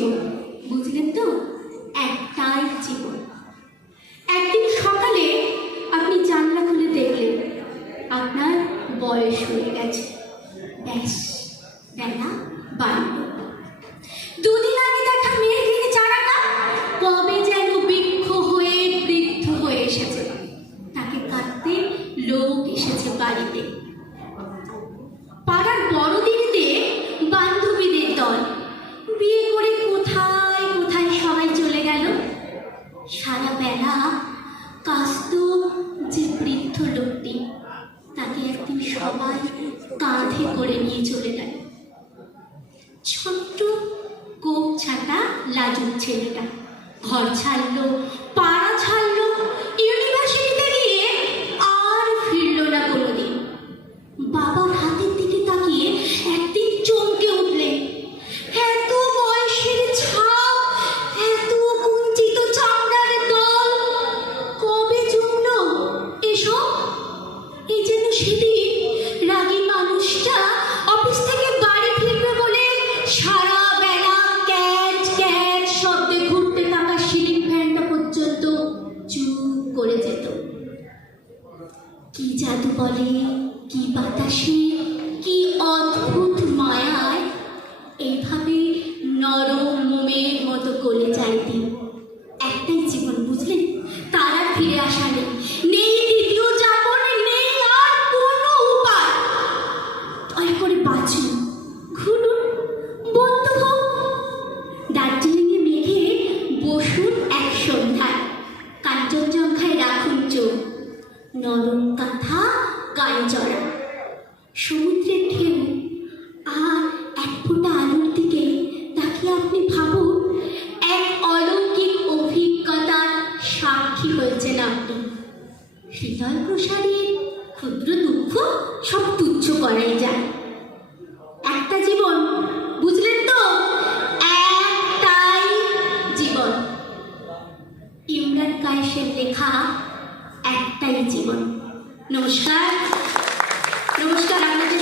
জীবন, বুঝলেন তো? একটাই জীবন। একদিন সকালে আপনি জানলা খুলে দেখলেন আপনার বয়স হয়ে গেছে, ব্যাস বেলা 12। দুদিন আগে দেখা মেঘের চারাটা কবে যেন বৃক্ষ হয়ে বৃদ্ধ হয়ে এসেছে, তাকে কাটতে লোক এসেছে বাড়িতে। পাড়ার বড়দিনেতে বান্ধবীদের দল বিয়ে করে কোথায় কোথায় সবাই চলে গেল। সারা বেলা কাস্ত যে বৃদ্ধ লোকটি, তাকে একদিন সবাই কাঁধে করে নিয়ে চলে গেল। ছোট্ট কোপ ছাটা লাজুক ছেলেটা ঘর ছাড়লো, পাড়া ছাড়লো, ইউনিভার্সিটিতে গিয়ে আর ফিরল না কোনোদিন। বাবার হাতের দিকে তাকিয়ে একদিন চমকে উঠলেন। এত বয়সের ছাপ, এত কুঞ্চিত চামড়ার দল, কবে জুটল এসব? এই যেন সেদিন রাগী মানুষটা অফিস থেকে বাড়ি ফিরবে বলে সারা বেলা ক্যাচ ক্যাচ শব্দে ঘুরতে থাকা সিলিং ফ্যানটা পর্যন্ত চুপ করে যেত। কি জাদু বলে, কি বাতাসে, কি অদ্ভুত মায়ায় এইভাবে নরম মোমের মতো গলে যায় দিন। একটাই জীবন, বুঝলেন? তার আর ফিরে আসা নেই, নেই দ্বিতীয় যাপন, নেই আর কোনো উপায়। দয়া করে বাঁচুন, ঘুরুন, বন্ধু হোক। দার্জিলিংয়ে মেঘে বসুন এক সন্ধ্যায়, কাঞ্চনজঙ্ঘায় রাখুন চোখ, নরম কাঁথা গায়ে জড়া, সমুদ্রের ঢেউ আর এক ফোঁটা আলোর দিকে তাকিয়ে আপনি ভাবুন এক অলৌকিক অভিজ্ঞতার সাক্ষী হয়েছেন আপনি। হৃদয় প্রসারের ক্ষুদ্র দুঃখ সব তুচ্ছ করাই যায়। একটা জীবন, বুঝলেন তো? একটাই জীবন। ইমরান কায়েসের লেখা একটাই জীবন। নমস্কার, নমস্কার। আপনাদের